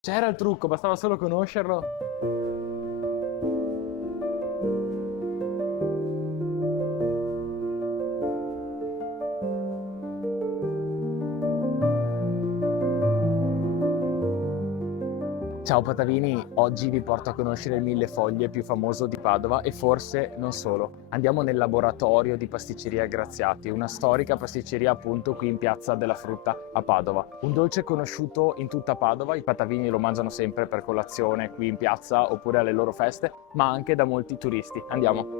C'era il trucco, bastava solo conoscerlo. Ciao Patavini, oggi vi porto a conoscere il millefoglie più famoso di Padova e forse non solo. Andiamo nel laboratorio di Pasticceria Graziati, una storica pasticceria appunto qui in Piazza della Frutta a Padova. Un dolce conosciuto in tutta Padova, i patavini lo mangiano sempre per colazione qui in piazza oppure alle loro feste, ma anche da molti turisti. Andiamo.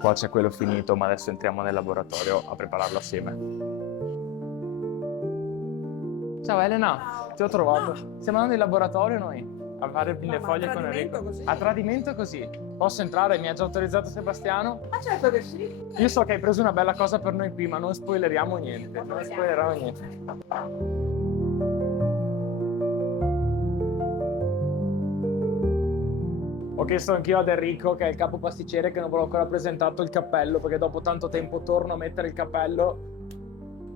Qua c'è quello finito, ma adesso entriamo nel laboratorio a prepararlo assieme. Ciao Elena, ti ho trovato. Stiamo andando in laboratorio noi a fare il millefoglie con Enrico. Così? A tradimento così. Posso entrare? Mi ha già autorizzato Sebastiano? Ah, certo che sì. Io so che hai preso una bella cosa per noi qui, ma non spoileriamo niente. Non spoileriamo niente. Ho chiesto anch'io ad Enrico, che è il capo pasticcere, che non ve l'ho ancora presentato, il cappello, perché dopo tanto tempo torno a mettere il cappello.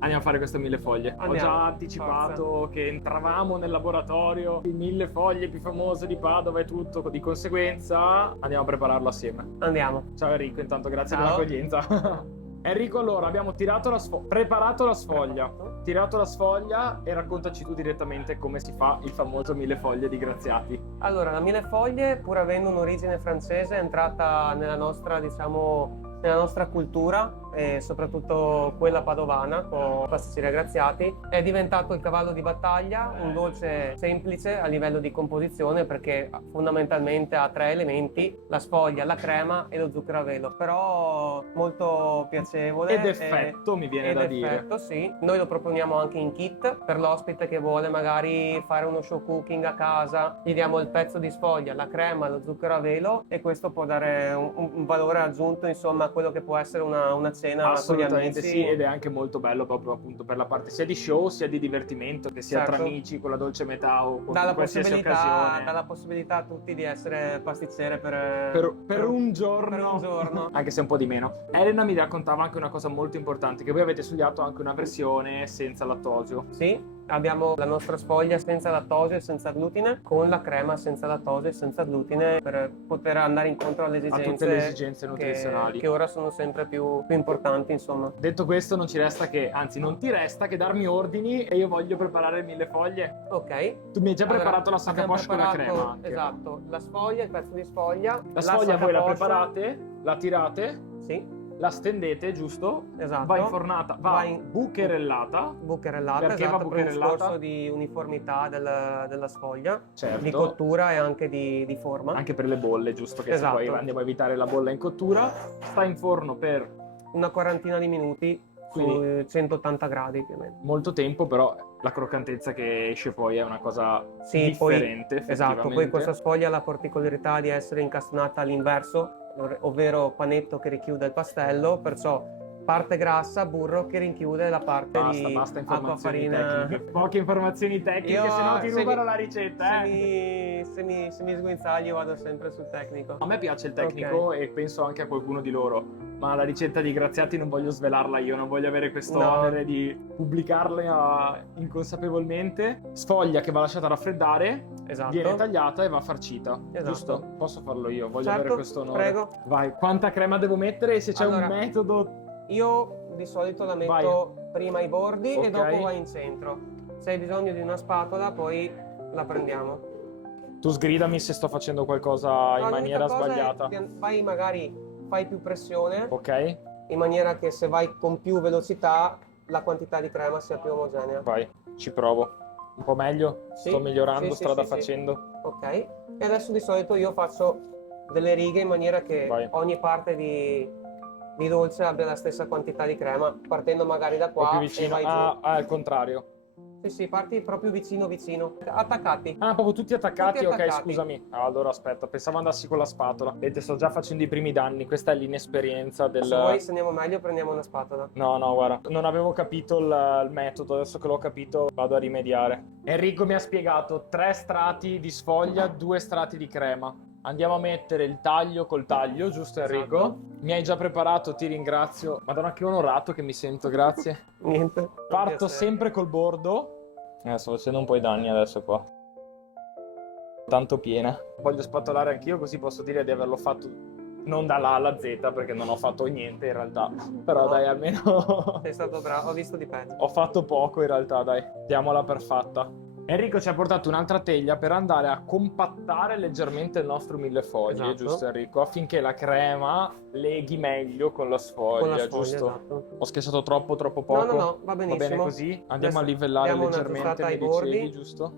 Andiamo a fare questo millefoglie. Ho già anticipato che entravamo nel laboratorio, il millefoglie più famoso di Padova e tutto, di conseguenza andiamo a prepararlo assieme. Andiamo. Ciao Enrico, intanto grazie Ciao. dell'accoglienza. Enrico, allora abbiamo preparato la sfoglia, tirato la sfoglia e raccontaci tu direttamente come si fa il famoso millefoglie di Graziati. Allora, la millefoglie, pur avendo un'origine francese, è entrata nella nostra, nella nostra cultura e soprattutto quella padovana con Pasticceria Graziati. È diventato il cavallo di battaglia, un dolce semplice a livello di composizione perché fondamentalmente ha tre elementi: la sfoglia, la crema e lo zucchero a velo, però molto piacevole. Ed effetto, mi viene da dire. Effetto, sì. Noi lo proponiamo anche in kit per l'ospite che vuole magari fare uno show cooking a casa, gli diamo il pezzo di sfoglia, la crema, lo zucchero a velo e questo può dare un valore aggiunto insomma a quello che può essere una cena con gli Assolutamente amici. sì, ed è anche molto bello proprio appunto per la parte sia di show sia di divertimento, che sia tra Certo. amici con la dolce metà o con Dà la qualsiasi possibilità, occasione. dà la possibilità a tutti di essere pasticcere Per un giorno, per un giorno. anche se un po' di meno. Elena mi raccontava anche una cosa molto importante, che voi avete studiato anche una versione senza lattosio. Sì, abbiamo la nostra sfoglia senza lattosio e senza glutine, con la crema senza lattosio e senza glutine per poter andare incontro alle A tutte le esigenze nutrizionali. che ora sono sempre più importanti, insomma. Detto questo, non ci resta che, anzi non ti resta che darmi ordini e io voglio preparare il millefoglie. Ok. Tu mi hai già Allora, preparato la sacca abbiamo poche con la preparato, crema anche. esatto, la sfoglia, il pezzo di sfoglia. La sfoglia voi la sacca poscia. preparate, la tirate, Sì, la stendete, giusto? esatto. Va infornata, va in bucherellata. bucherellata, Perché esatto, va per un bucherellata? discorso di uniformità della sfoglia, Certo. di cottura e anche di forma. Anche per le bolle, giusto? Che se Esatto. poi andiamo a evitare la bolla in cottura. Sta in forno per Una quarantina di minuti Quindi- su 180 gradi più o meno. molto tempo, però la croccantezza che esce poi è una cosa Sì, differente, poi, esatto, poi effettivamente. questa sfoglia ha la particolarità di essere incastonata all'inverso, ovvero panetto che richiude il pastello, perciò parte grassa, burro che rinchiude la parte di Basta acqua, informazioni farina. tecniche. Poche informazioni tecniche, Io, se no ti se rubano mi- la ricetta, eh. Se mi sguinzaglio vado sempre sul tecnico. A me piace il tecnico e penso anche a qualcuno di loro, ma la ricetta di Graziati non voglio svelarla io, non voglio avere questo No. onere di pubblicarla inconsapevolmente. Sfoglia che va lasciata raffreddare, Esatto. viene tagliata e va farcita, Esatto. giusto? Posso farlo io, voglio Certo, avere questo onore. prego. Vai, quanta crema devo mettere e se c'è Allora, un metodo... Io di solito la metto prima ai bordi Ok. e dopo va in centro. Se hai bisogno di una spatola, poi la prendiamo. Tu sgridami se sto facendo qualcosa in No, maniera l'unica cosa è sbagliata. che fai più pressione, Ok? in maniera che se vai con più velocità la quantità di crema sia più omogenea. Vai, ci provo. Un po' meglio? Sì, Sto migliorando sì, strada sì, sì. facendo. Ok? E adesso di solito io faccio delle righe in maniera che Vai. ogni parte di dolce abbia la stessa quantità di crema, partendo magari da Un po' qua più e vicino. vai giù. Al contrario. Sì, sì, parti proprio vicino, attaccati. Ah, proprio tutti attaccati? Tutti Ok, attaccati. scusami. Ah, allora aspetta, pensavo andassi con la spatola. Vedete, sto già facendo i primi danni. Questa è l'inesperienza del... Se vuoi, se andiamo meglio, prendiamo una spatola. No, guarda, non avevo capito il metodo, adesso che l'ho capito vado a rimediare. Enrico mi ha spiegato 3 strati di sfoglia, 2 strati di crema. Andiamo a mettere il taglio col taglio, giusto Enrico? Esatto. Mi hai già preparato, ti ringrazio. Madonna che onorato che mi sento, grazie. Niente. Parto sempre col bordo. Sto facendo un po' i danni adesso qua. Tanto piena. Voglio spatolare anch'io così posso dire di averlo fatto non dalla A alla Z perché non ho fatto niente in realtà. Però No. dai, almeno Sei stato bravo, ho visto di peggio. ho fatto poco in realtà, dai. Diamola per fatta. Enrico ci ha portato un'altra teglia per andare a compattare leggermente il nostro millefoglie, Esatto. giusto Enrico? Affinché la crema leghi meglio con la sfoglia, Con la sfoglia, giusto? esatto. Ho scherzato troppo poco? No, va Va bene benissimo. così? Andiamo a Adesso livellare diamo una leggermente, aggiustata mi ai bordi. dicevi, giusto?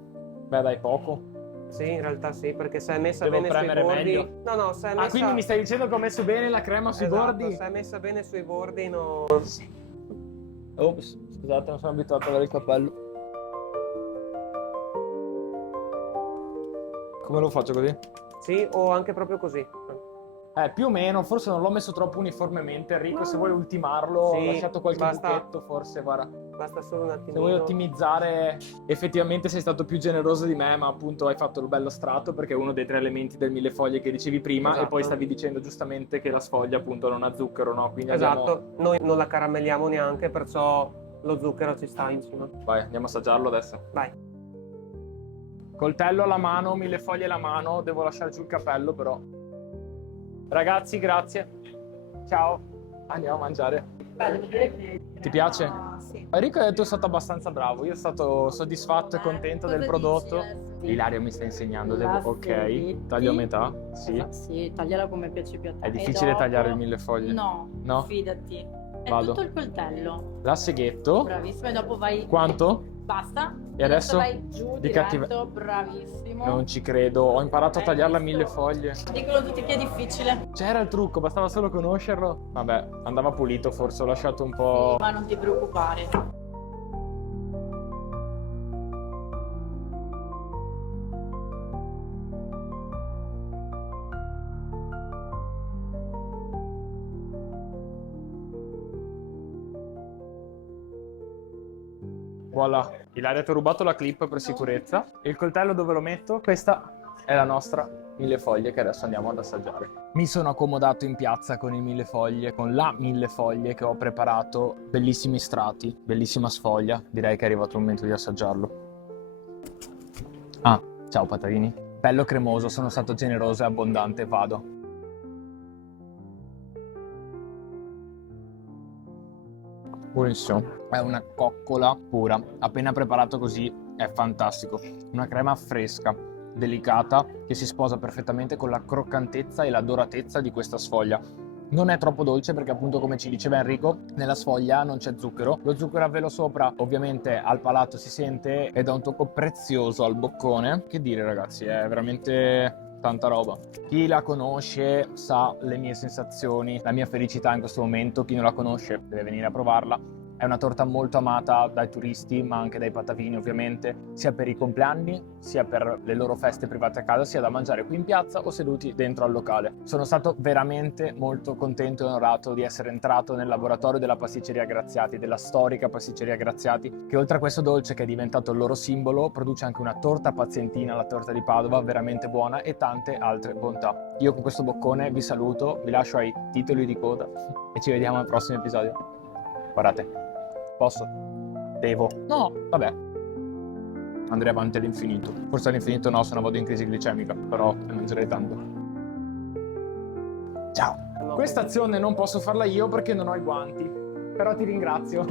Beh dai, poco. Sì, in realtà sì, perché se è messa Devo bene sui premere bordi... meglio. No, se è messa... Ah, quindi mi stai dicendo che ho messo bene la crema sui Esatto, bordi? se è messa bene sui bordi no... Ops, scusate, non sono abituato ad avere il cappello. Come lo faccio così? Sì, o anche proprio così. Più o meno, forse non l'ho messo troppo uniformemente, Enrico, No. se vuoi ultimarlo, Sì, ho lasciato qualche basta. buchetto, forse, guarda. Basta solo un Se vuoi attimino. ottimizzare, effettivamente sei stato più generoso di me, ma appunto hai fatto il bello strato perché è uno dei 3 elementi del millefoglie che dicevi prima Esatto. e poi stavi dicendo giustamente che la sfoglia appunto non ha zucchero, no? Quindi Esatto, noi non la caramelliamo neanche, perciò lo zucchero ci sta in cima. Vai, andiamo a assaggiarlo adesso. Vai. Coltello alla mano, millefoglie alla mano, devo lasciare giù il cappello però. Ragazzi, grazie. Ciao. Andiamo a mangiare. Devo dire che... Ti piace? Sì. Enrico ha detto che è stato abbastanza bravo, io sono stato soddisfatto e contento del prodotto. Ilario mi sta insegnando, La ok, sfogli. taglio a metà, sì. Esatto, sì, tagliala come piace più a te. È E difficile dopo- tagliare il millefoglie. No, No? fidati. È Vado. tutto il coltello. La seghetto. Bravissimo. E dopo vai... Quanto? Basta. E adesso? vai giù Di diretto, bravissimo. Non ci credo, ho imparato a Hai tagliarla a visto? 1000 foglie. Dicono tutti che è difficile. C'era il trucco, bastava solo conoscerlo. Vabbè, andava pulito forse, ho lasciato un po'... Ma non ti preoccupare. Voilà. Ilaria ti ho rubato la clip per sicurezza. Il coltello dove lo metto? Questa è la nostra millefoglie che adesso andiamo ad assaggiare. Mi sono accomodato in piazza con il millefoglie, con la millefoglie che ho preparato. Bellissimi strati, bellissima sfoglia. Direi che è arrivato il momento di assaggiarlo. Ah, ciao Patavini. Bello cremoso, sono stato generoso e abbondante, vado. Buonissimo, è una coccola pura, appena preparato così è fantastico, una crema fresca, delicata, che si sposa perfettamente con la croccantezza e la doratezza di questa sfoglia. Non è troppo dolce perché appunto come ci diceva Enrico, nella sfoglia non c'è zucchero, lo zucchero a velo sopra ovviamente al palato si sente ed ha un tocco prezioso al boccone, che dire ragazzi, è veramente... tanta roba. Chi la conosce sa le mie sensazioni, la mia felicità in questo momento. Chi non la conosce deve venire a provarla. È una torta molto amata dai turisti, ma anche dai patavini ovviamente, sia per i compleanni, sia per le loro feste private a casa, sia da mangiare qui in piazza o seduti dentro al locale. Sono stato veramente molto contento e onorato di essere entrato nel laboratorio della pasticceria Graziati, della storica pasticceria Graziati, che oltre a questo dolce che è diventato il loro simbolo, produce anche una torta pazientina, la torta di Padova, veramente buona e tante altre bontà. Io con questo boccone vi saluto, vi lascio ai titoli di coda e ci vediamo al prossimo episodio. Guardate, posso? Devo? No, vabbè. Andrei avanti all'infinito. Forse all'infinito no, se no vado in crisi glicemica, però ne mangerei tanto. Ciao! Questa azione non posso farla io perché non ho i guanti, però ti ringrazio.